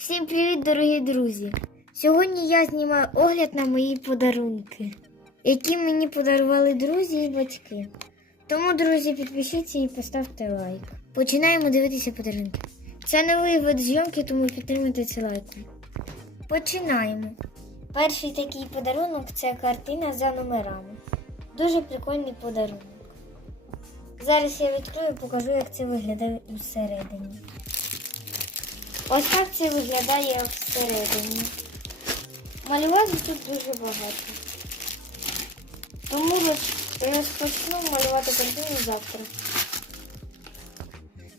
Всім привіт, дорогі друзі! Сьогодні я знімаю огляд на мої подарунки, які мені подарували друзі і батьки. Тому, друзі, підпишіться і поставте лайк. Починаємо дивитися подарунки. Це новий вид зйомки, тому підтримуйте це лайком. Починаємо. Перший такий подарунок це картина за номерами. Дуже прикольний подарунок. Зараз я відкрию і покажу, як це виглядає всередині. Ось так це виглядає всередині. Малювати тут дуже багато. Тому розпочну малювати картину завтра.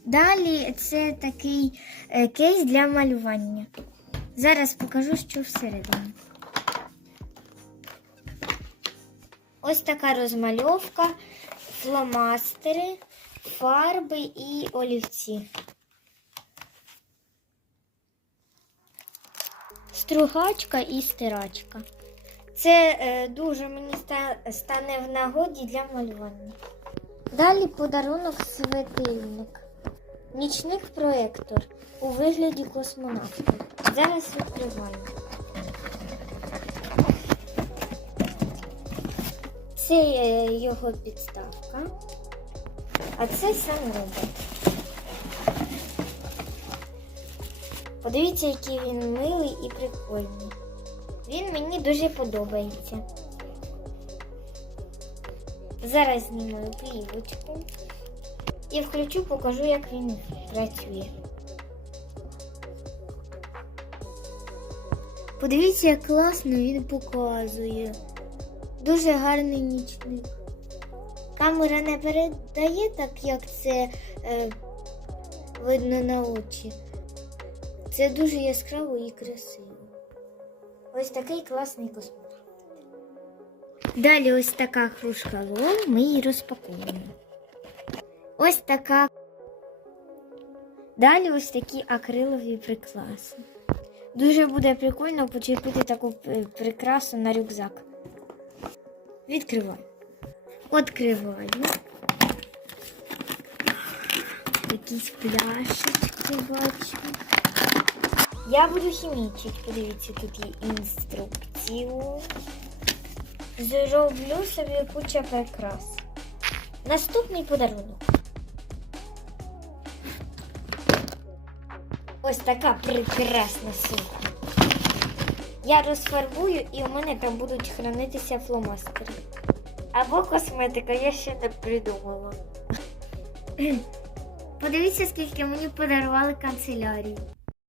Далі це такий е, кейс для малювання. Зараз покажу, що всередині. Ось така розмальовка, фломастери, фарби і олівці. Стругачка і стирачка. Це е, дуже мені ста- стане в нагоді для малювання. Далі подарунок светильник. Нічник проектор у вигляді космонавта. Зараз відкриваю. Це е, його підставка, а це сам робот. Подивіться, який він милий і прикольний. Він мені дуже подобається. Зараз знімаю плівочку і включу, покажу, як він працює. Подивіться, як класно він показує. Дуже гарний нічник. Камера не передає так, як це е, видно на очі. Це дуже яскраво і красиво. Ось такий класний космонавт. Далі ось така кружка лол, ми її розпакуємо. Ось така. Далі ось такі акрилові прикраси. Дуже буде прикольно почепити таку е, прикрасу на рюкзак. Відкриваю. Відкриваю. Якісь пляшечки бачу. Я буду хімічити. Подивіться, тут є інструкцію. Зроблю собі куча прикрас. Наступний подарунок. Ось така прекрасна сумка. Я розфарбую і у мене там будуть хранитися фломастери. Або косметика, я ще не придумала. Подивіться, скільки мені подарували канцелярії.